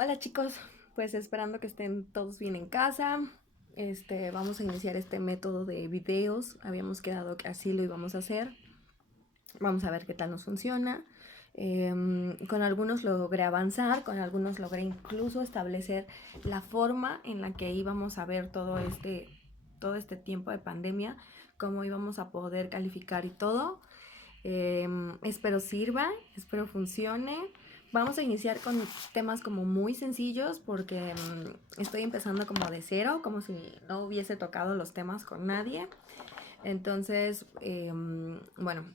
Hola chicos, pues esperando que estén todos bien en casa. Vamos a iniciar este método de videos. Habíamos quedado que así lo íbamos a hacer. Vamos a ver qué tal nos funciona. Con algunos logré avanzar, con algunos logré incluso establecer la forma en la que íbamos a ver todo este tiempo de pandemia, cómo íbamos a poder calificar y todo. Espero sirva, espero funcione. Vamos a iniciar con temas como muy sencillos porque estoy empezando como de cero, como si no hubiese tocado los temas con nadie. Entonces, bueno,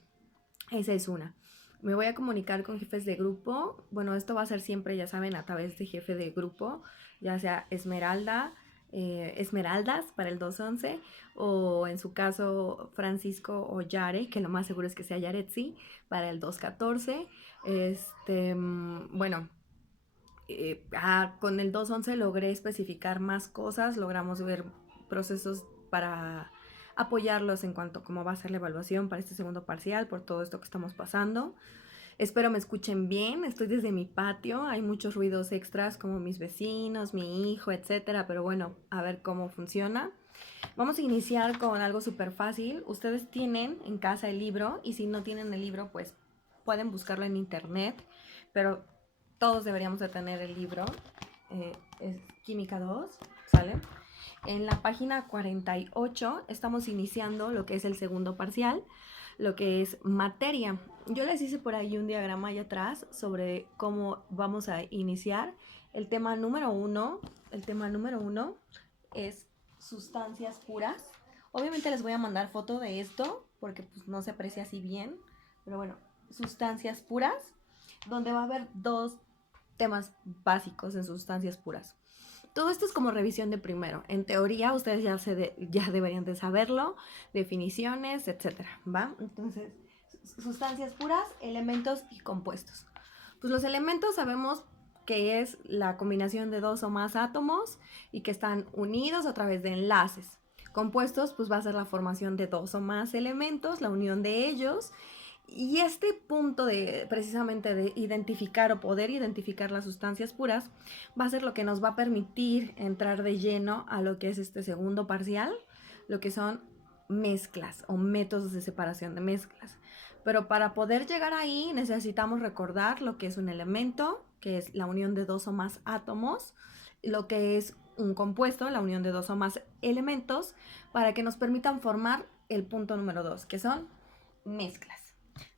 esa es una. Me voy a comunicar con jefes de grupo. Bueno, esto va a ser siempre, ya saben, a través de jefe de grupo, ya sea Esmeraldas para el 211 o en su caso Francisco o Yare, que lo más seguro es que sea Yaretsi, para el 214. Bueno, con el 211 logré especificar más cosas, logramos ver procesos para apoyarlos en cuanto a cómo va a ser la evaluación para este segundo parcial por todo esto que estamos pasando. Espero me escuchen bien, estoy desde mi patio, hay muchos ruidos extras como mis vecinos, mi hijo, etcétera, pero bueno, a ver cómo funciona. Vamos a iniciar con algo súper fácil. Ustedes tienen en casa el libro y si no tienen el libro, pues pueden buscarlo en internet, pero todos deberíamos de tener el libro. Es Química 2, ¿sale? En la página 48 estamos iniciando lo que es el segundo parcial, lo que es materia. Yo les hice por ahí un diagrama allá atrás sobre cómo vamos a iniciar. El tema número uno es sustancias puras. Obviamente les voy a mandar foto de esto porque pues, no se aprecia así bien, pero bueno, sustancias puras, donde va a haber dos temas básicos en sustancias puras. Todo esto es como revisión de primero. En teoría, ustedes ya deberían de saberlo, definiciones, etcétera, ¿va? Entonces, sustancias puras, elementos y compuestos. Pues los elementos sabemos que es la combinación de dos o más átomos y que están unidos a través de enlaces. Compuestos, pues va a ser la formación de dos o más elementos, la unión de ellos. Y este punto de precisamente de identificar o poder identificar las sustancias puras va a ser lo que nos va a permitir entrar de lleno a lo que es este segundo parcial, lo que son mezclas o métodos de separación de mezclas. Pero para poder llegar ahí necesitamos recordar lo que es un elemento, que es la unión de dos o más átomos, lo que es un compuesto, la unión de dos o más elementos, para que nos permitan formar el punto número 2, que son mezclas.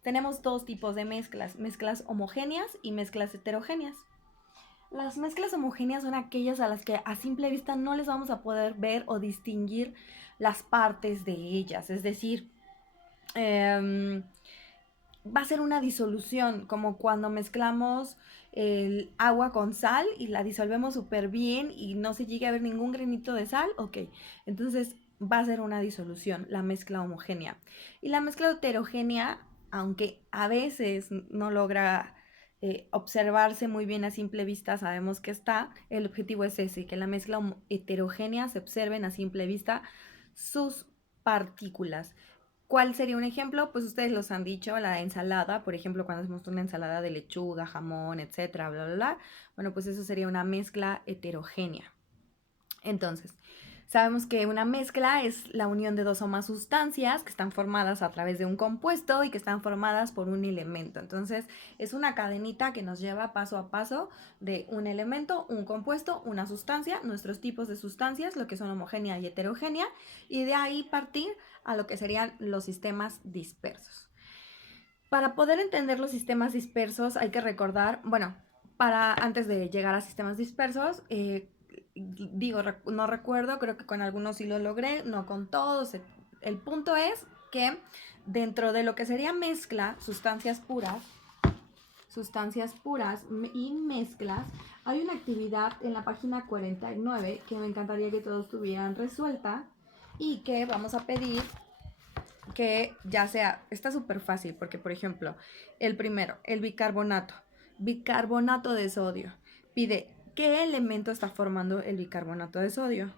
Tenemos dos tipos de mezclas, mezclas homogéneas y mezclas heterogéneas. Las mezclas homogéneas son aquellas a las que a simple vista no les vamos a poder ver o distinguir las partes de ellas. Es decir, va a ser una disolución, como cuando mezclamos el agua con sal y la disolvemos súper bien y no se llegue a ver ningún granito de sal. Ok, entonces va a ser una disolución, la mezcla homogénea. Y la mezcla heterogénea, aunque a veces no logra observarse muy bien a simple vista, sabemos que está, el objetivo es ese, que la mezcla heterogénea se observen a simple vista sus partículas. ¿Cuál sería un ejemplo? Pues ustedes los han dicho, la ensalada, por ejemplo, cuando hacemos una ensalada de lechuga, jamón, etcétera, bla, bla, bla. Bueno, pues eso sería una mezcla heterogénea. Entonces, sabemos que una mezcla es la unión de dos o más sustancias que están formadas a través de un compuesto y que están formadas por un elemento. Entonces, es una cadenita que nos lleva paso a paso de un elemento, un compuesto, una sustancia, nuestros tipos de sustancias, lo que son homogénea y heterogénea, y de ahí partir a lo que serían los sistemas dispersos. Para poder entender los sistemas dispersos hay que recordar, bueno, para antes de llegar a sistemas dispersos, no recuerdo, creo que con algunos sí lo logré, no con todos. El punto es que dentro de lo que sería mezcla, sustancias puras y mezclas, hay una actividad en la página 49 que me encantaría que todos tuvieran resuelta y que vamos a pedir que ya sea, está súper fácil, porque por ejemplo, el primero, el bicarbonato de sodio, pide qué elemento está formando el bicarbonato de sodio,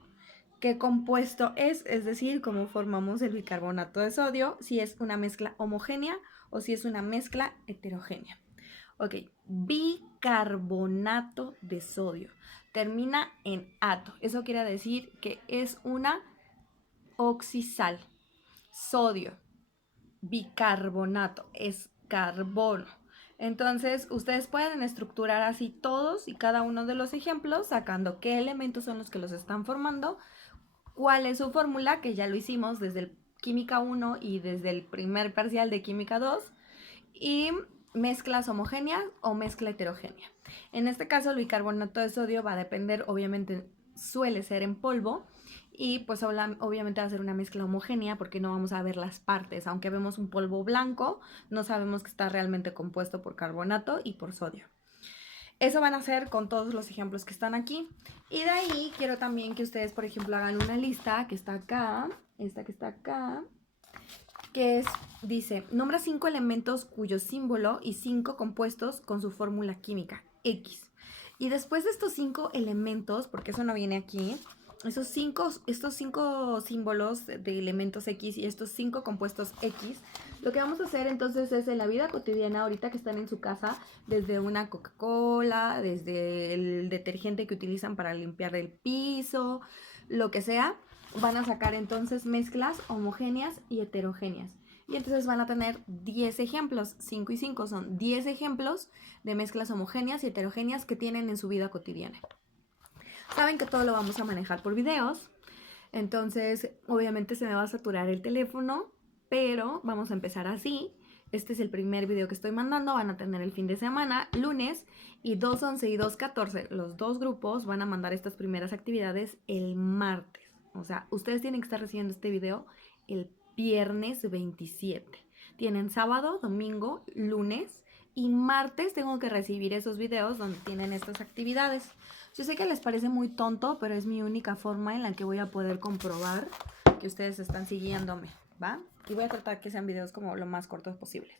qué compuesto es decir, cómo formamos el bicarbonato de sodio, si es una mezcla homogénea o si es una mezcla heterogénea. Ok, bicarbonato de sodio. Termina en ato. Eso quiere decir que es una oxisal. Sodio, bicarbonato, es carbono. Entonces, ustedes pueden estructurar así todos y cada uno de los ejemplos, sacando qué elementos son los que los están formando, cuál es su fórmula, que ya lo hicimos desde el Química 1 y desde el primer parcial de Química 2, y mezclas homogéneas o mezcla heterogénea. En este caso, el bicarbonato de sodio va a depender, obviamente, suele ser en polvo, y pues obviamente va a ser una mezcla homogénea porque no vamos a ver las partes. Aunque vemos un polvo blanco, no sabemos que está realmente compuesto por carbonato y por sodio. Eso van a hacer con todos los ejemplos que están aquí. Y de ahí quiero también que ustedes, por ejemplo, hagan una lista que está acá, esta que está acá, que es, dice, nombra 5 elementos cuyo símbolo y 5 compuestos con su fórmula química, X. Y después de estos 5 elementos, porque eso no viene aquí, estos cinco símbolos de elementos X y estos 5 compuestos X, lo que vamos a hacer entonces es en la vida cotidiana, ahorita que están en su casa, desde una Coca-Cola, desde el detergente que utilizan para limpiar el piso, lo que sea, van a sacar entonces mezclas homogéneas y heterogéneas. Y entonces van a tener 10 ejemplos, 5 y 5 son 10 ejemplos de mezclas homogéneas y heterogéneas que tienen en su vida cotidiana. Saben que todo lo vamos a manejar por videos, entonces obviamente se me va a saturar el teléfono, pero vamos a empezar así. Este es el primer video que estoy mandando, van a tener el fin de semana, lunes, y 2/11 y 2/14, los dos grupos van a mandar estas primeras actividades el martes. O sea, ustedes tienen que estar recibiendo este video el viernes 27. Tienen sábado, domingo, lunes y martes tengo que recibir esos videos donde tienen estas actividades. Yo sé que les parece muy tonto, pero es mi única forma en la que voy a poder comprobar que ustedes están siguiéndome, ¿va? Y voy a tratar que sean videos como lo más cortos posibles.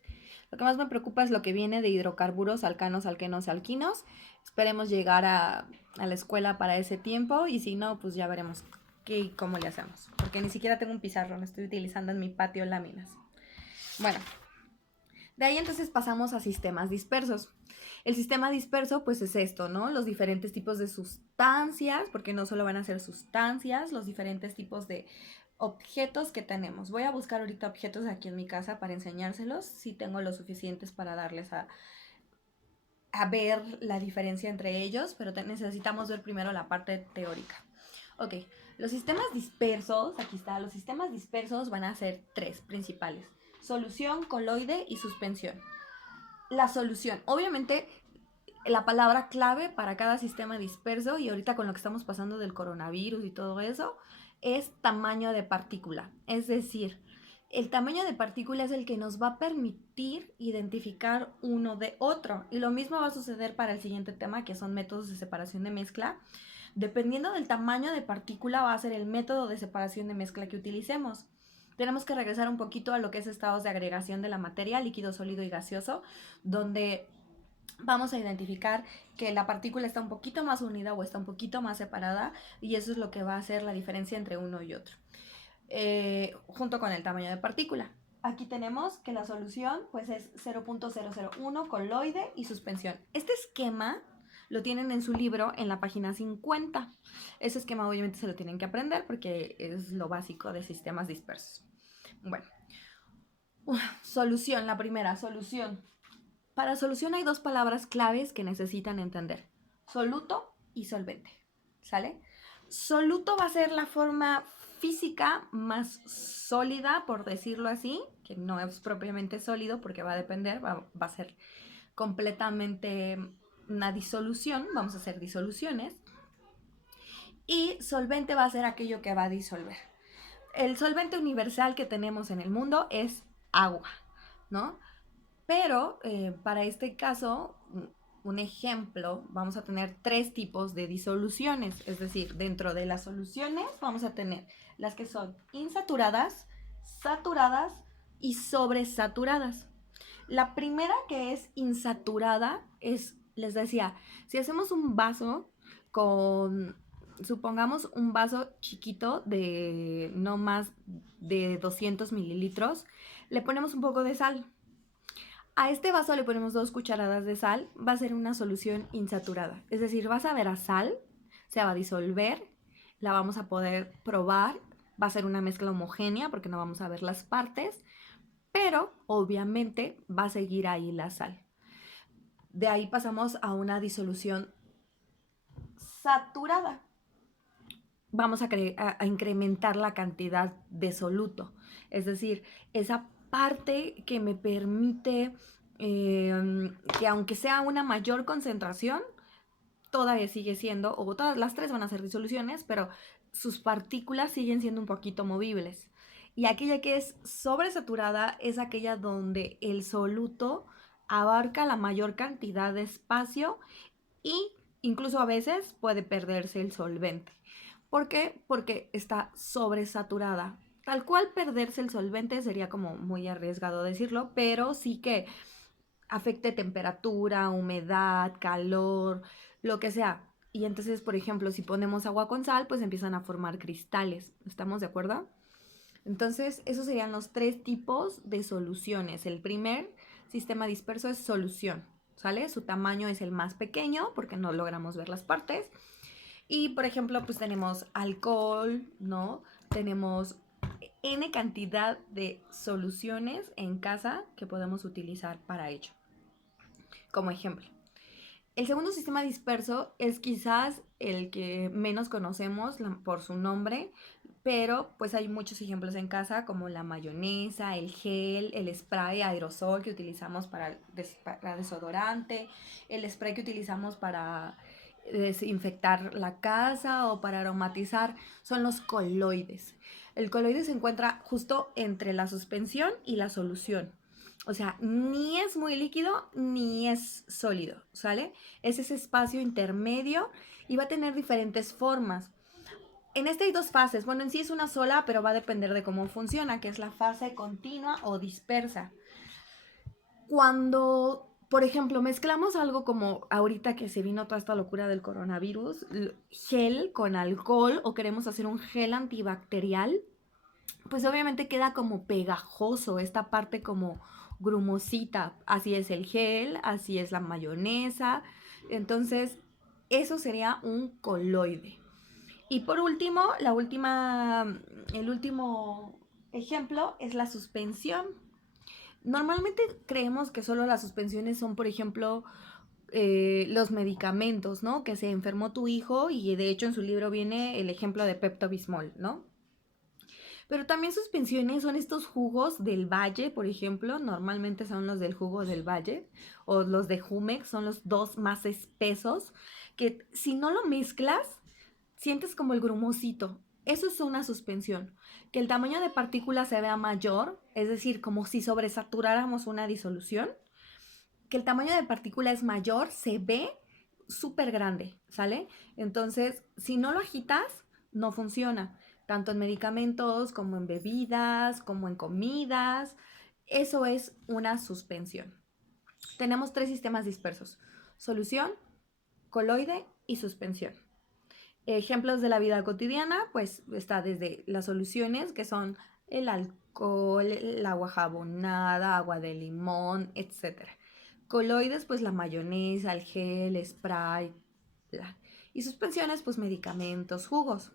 Lo que más me preocupa es lo que viene de hidrocarburos, alcanos, alquenos, alquinos. Esperemos llegar a la escuela para ese tiempo y si no, pues ya veremos qué y cómo le hacemos. Porque ni siquiera tengo un pizarrón, estoy utilizando en mi patio láminas. Bueno, de ahí entonces pasamos a sistemas dispersos. El sistema disperso pues es esto, ¿no? Los diferentes tipos de sustancias, porque no solo van a ser sustancias, los diferentes tipos de objetos que tenemos. Voy a buscar ahorita objetos aquí en mi casa para enseñárselos, si tengo los suficientes para darles a ver la diferencia entre ellos, pero necesitamos ver primero la parte teórica. Ok, los sistemas dispersos, aquí está, los sistemas dispersos van a ser 3 principales: solución, coloide y suspensión. La solución, obviamente la palabra clave para cada sistema disperso, y ahorita con lo que estamos pasando del coronavirus y todo eso, es tamaño de partícula. Es decir, el tamaño de partícula es el que nos va a permitir identificar uno de otro. Y lo mismo va a suceder para el siguiente tema, que son métodos de separación de mezcla. Dependiendo del tamaño de partícula va a ser el método de separación de mezcla que utilicemos. Tenemos que regresar un poquito a lo que es estados de agregación de la materia, líquido, sólido y gaseoso, donde vamos a identificar que la partícula está un poquito más unida o está un poquito más separada, y eso es lo que va a hacer la diferencia entre uno y otro, junto con el tamaño de partícula. Aquí tenemos que la solución pues es 0.001, coloide y suspensión. Este esquema lo tienen en su libro en la página 50. Ese esquema obviamente se lo tienen que aprender porque es lo básico de sistemas dispersos. Bueno, solución, la primera, solución. Para solución hay 2 palabras claves que necesitan entender: soluto y solvente, ¿sale? Soluto va a ser la forma física más sólida, por decirlo así, que no es propiamente sólido porque va a depender, va a ser completamente una disolución, vamos a hacer disoluciones. Y solvente va a ser aquello que va a disolver. El solvente universal que tenemos en el mundo es agua, ¿no? Pero para este caso, un ejemplo, vamos a tener 3 tipos de disoluciones. Es decir, dentro de las soluciones vamos a tener las que son insaturadas, saturadas y sobresaturadas. La primera, que es insaturada, es, les decía, si hacemos un vaso con, supongamos un vaso chiquito de no más de 200 mililitros, le ponemos un poco de sal. A este vaso le ponemos 2 cucharadas de sal, va a ser una solución insaturada. Es decir, vas a ver a sal, se va a disolver, la vamos a poder probar, va a ser una mezcla homogénea porque no vamos a ver las partes, pero obviamente va a seguir ahí la sal. De ahí pasamos a una disolución saturada. Vamos a incrementar la cantidad de soluto, es decir, esa parte que me permite que aunque sea una mayor concentración, todavía sigue siendo, o todas las tres van a ser disoluciones, pero sus partículas siguen siendo un poquito movibles. Y aquella que es sobresaturada es aquella donde el soluto abarca la mayor cantidad de espacio y incluso a veces puede perderse el solvente. ¿Por qué? Porque está sobresaturada. Tal cual perderse el solvente sería como muy arriesgado decirlo, pero sí que afecte temperatura, humedad, calor, lo que sea. Y entonces, por ejemplo, si ponemos agua con sal, pues empiezan a formar cristales. ¿Estamos de acuerdo? Entonces, esos serían los 3 tipos de soluciones. El primer sistema disperso es solución, ¿sale? Su tamaño es el más pequeño porque no logramos ver las partes. Y, por ejemplo, pues tenemos alcohol, ¿no? Tenemos N cantidad de soluciones en casa que podemos utilizar para ello. Como ejemplo. El segundo sistema disperso es quizás el que menos conocemos por su nombre, pero pues hay muchos ejemplos en casa como la mayonesa, el gel, el spray aerosol que utilizamos para desodorante, el spray que utilizamos para desinfectar la casa o para aromatizar, son los coloides. El coloide se encuentra justo entre la suspensión y la solución. O sea, ni es muy líquido ni es sólido, ¿sale? Es ese espacio intermedio y va a tener diferentes formas. En este hay 2 fases. Bueno, en sí es una sola, pero va a depender de cómo funciona, que es la fase continua o dispersa. Cuando, por ejemplo, mezclamos algo como ahorita que se vino toda esta locura del coronavirus, gel con alcohol o queremos hacer un gel antibacterial, pues obviamente queda como pegajoso, esta parte como grumosita. Así es el gel, así es la mayonesa. Entonces, eso sería un coloide. Y por último, el último ejemplo es la suspensión. Normalmente creemos que solo las suspensiones son, por ejemplo, los medicamentos, ¿no? Que se enfermó tu hijo y de hecho en su libro viene el ejemplo de Pepto-Bismol, ¿no? Pero también suspensiones son estos jugos del Valle, por ejemplo, normalmente son los del jugo del Valle, o los de Jumex, son los 2 más espesos, que si no lo mezclas, sientes como el grumosito. Eso es una suspensión. Que el tamaño de partículas se vea mayor, es decir, como si sobresaturáramos una disolución. Que el tamaño de partícula es mayor, se ve súper grande, ¿sale? Entonces, si no lo agitas, no funciona tanto en medicamentos como en bebidas, como en comidas. Eso es una suspensión. Tenemos 3 sistemas dispersos: solución, coloide y suspensión. Ejemplos de la vida cotidiana, pues está desde las soluciones, que son el alcohol, el agua jabonada, agua de limón, etc. Coloides, pues la mayonesa, el gel, spray, bla. Y suspensiones, pues medicamentos, jugos.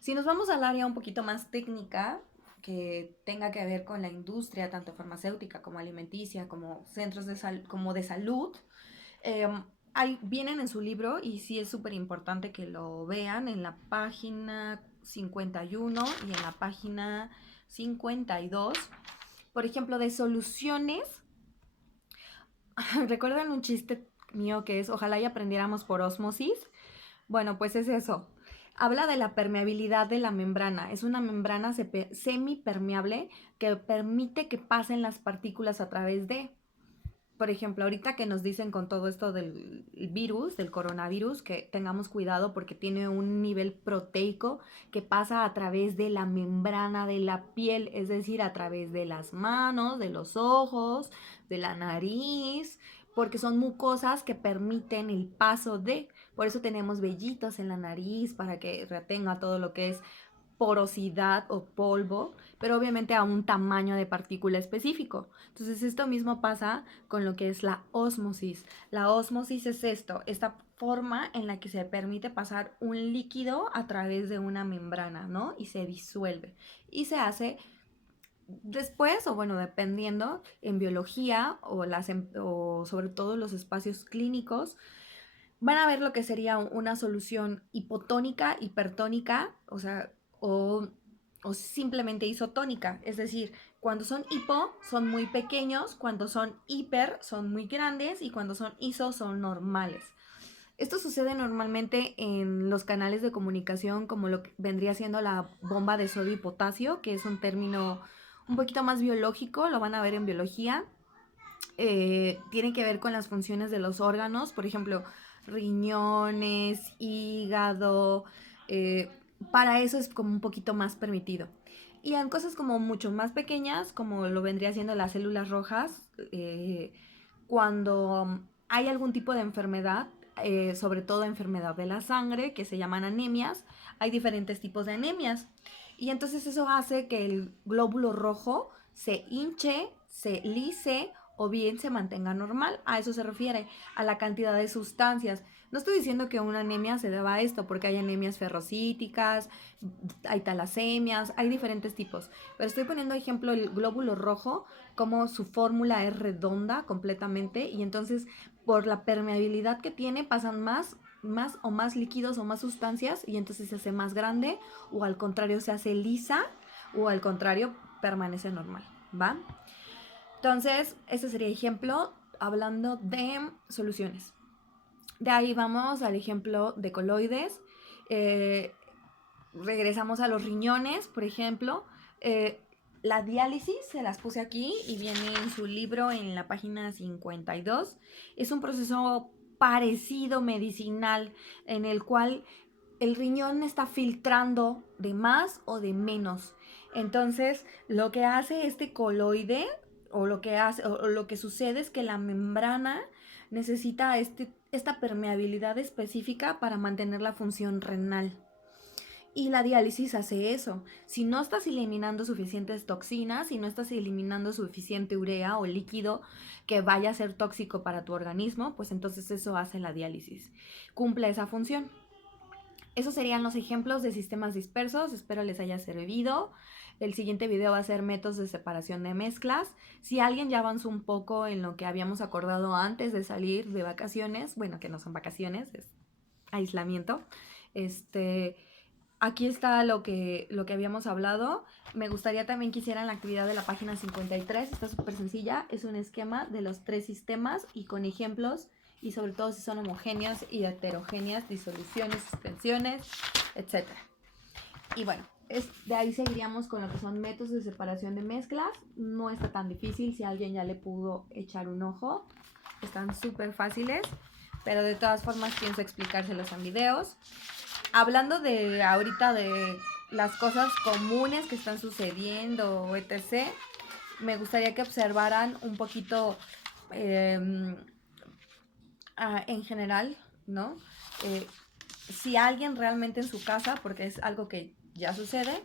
Si nos vamos al área un poquito más técnica, que tenga que ver con la industria, tanto farmacéutica como alimenticia, como centros como de salud, vienen en su libro y sí es súper importante que lo vean en la página 51 y en la página 52. Por ejemplo, de soluciones. ¿Recuerdan un chiste mío que es ojalá y aprendiéramos por ósmosis? Bueno, pues es eso. Habla de la permeabilidad de la membrana. Es una membrana semipermeable que permite que pasen las partículas a través de. Por ejemplo, ahorita que nos dicen con todo esto del virus, del coronavirus, que tengamos cuidado porque tiene un nivel proteico que pasa a través de la membrana de la piel, es decir, a través de las manos, de los ojos, de la nariz, porque son mucosas que permiten el paso de. Por eso tenemos vellitos en la nariz para que retenga todo lo que es porosidad o polvo, pero obviamente a un tamaño de partícula específico. Entonces esto mismo pasa con lo que es la ósmosis. La ósmosis es esto, esta forma en la que se permite pasar un líquido a través de una membrana, ¿no? Y se disuelve. Y se hace después, o bueno, dependiendo, en biología o sobre todo los espacios clínicos, van a ver lo que sería una solución hipotónica, hipertónica, o sea, o simplemente isotónica. Es decir, cuando son hipo son muy pequeños, cuando son hiper son muy grandes y cuando son iso son normales. Esto sucede normalmente en los canales de comunicación como lo que vendría siendo la bomba de sodio y potasio, que es un término un poquito más biológico, lo van a ver en biología. Tiene que ver con las funciones de los órganos, por ejemplo, riñones, hígado, eh, para eso es como un poquito más permitido. Y en cosas como mucho más pequeñas, como lo vendría siendo las células rojas, cuando hay algún tipo de enfermedad, sobre todo enfermedad de la sangre, que se llaman anemias, hay diferentes tipos de anemias. Y entonces eso hace que el glóbulo rojo se hinche, se lise o bien se mantenga normal. A eso se refiere, a la cantidad de sustancias. No estoy diciendo que una anemia se deba a esto, porque hay anemias ferrocíticas, hay talasemias, hay diferentes tipos. Pero estoy poniendo ejemplo el glóbulo rojo, como su fórmula es redonda completamente y entonces por la permeabilidad que tiene pasan más líquidos o más sustancias y entonces se hace más grande o al contrario se hace lisa o al contrario permanece normal, ¿va? Entonces, ese sería ejemplo hablando de soluciones. De ahí vamos al ejemplo de coloides. Eh, Regresamos a los riñones, por ejemplo. La diálisis, se las puse aquí y viene en su libro en la página 52. Es un proceso parecido medicinal en el cual el riñón está filtrando de más o de menos. Entonces, lo que hace este coloide o lo que sucede es que la membrana necesita esta permeabilidad específica para mantener la función renal. Y la diálisis hace eso. Si no estás eliminando suficientes toxinas, si no estás eliminando suficiente urea o líquido que vaya a ser tóxico para tu organismo, pues entonces eso hace la diálisis. Cumple esa función. Esos serían los ejemplos de sistemas dispersos. Espero les haya servido. El siguiente video va a ser métodos de separación de mezclas. Si alguien ya avanzó un poco en lo que habíamos acordado antes de salir de vacaciones, bueno, que no son vacaciones, es aislamiento. Aquí está lo que habíamos hablado. Me gustaría también que hicieran la actividad de la página 53. Está súper sencilla. Es un esquema de los 3 sistemas y con ejemplos y sobre todo si son homogéneas y heterogéneas, disoluciones, suspensiones, etc. Y bueno, de ahí seguiríamos con lo que son métodos de separación de mezclas. No está tan difícil si alguien ya le pudo echar un ojo. Están súper fáciles, pero de todas formas pienso explicárselos en videos. Hablando de ahorita de las cosas comunes que están sucediendo, etc., me gustaría que observaran un poquito en general, ¿no? Si alguien realmente en su casa, porque es algo que ya sucede,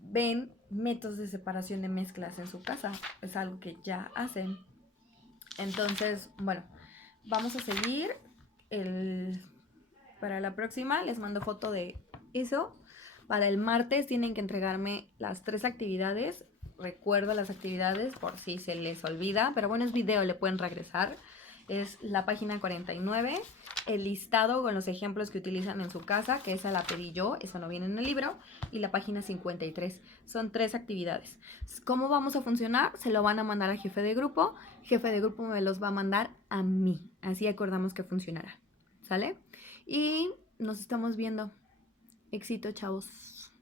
ven métodos de separación de mezclas en su casa, es algo que ya hacen. Entonces, bueno, vamos a seguir. Para la próxima les mando foto de eso. Para el martes tienen que entregarme las 3 actividades. Recuerdo las actividades por si se les olvida, pero bueno, es video, le pueden regresar. Es la página 49, el listado con los ejemplos que utilizan en su casa, que esa la pedí yo, eso no viene en el libro, y la página 53. Son 3 actividades. ¿Cómo vamos a funcionar? Se lo van a mandar al jefe de grupo me los va a mandar a mí. Así acordamos que funcionará. ¿Sale? Y nos estamos viendo. Éxito, chavos.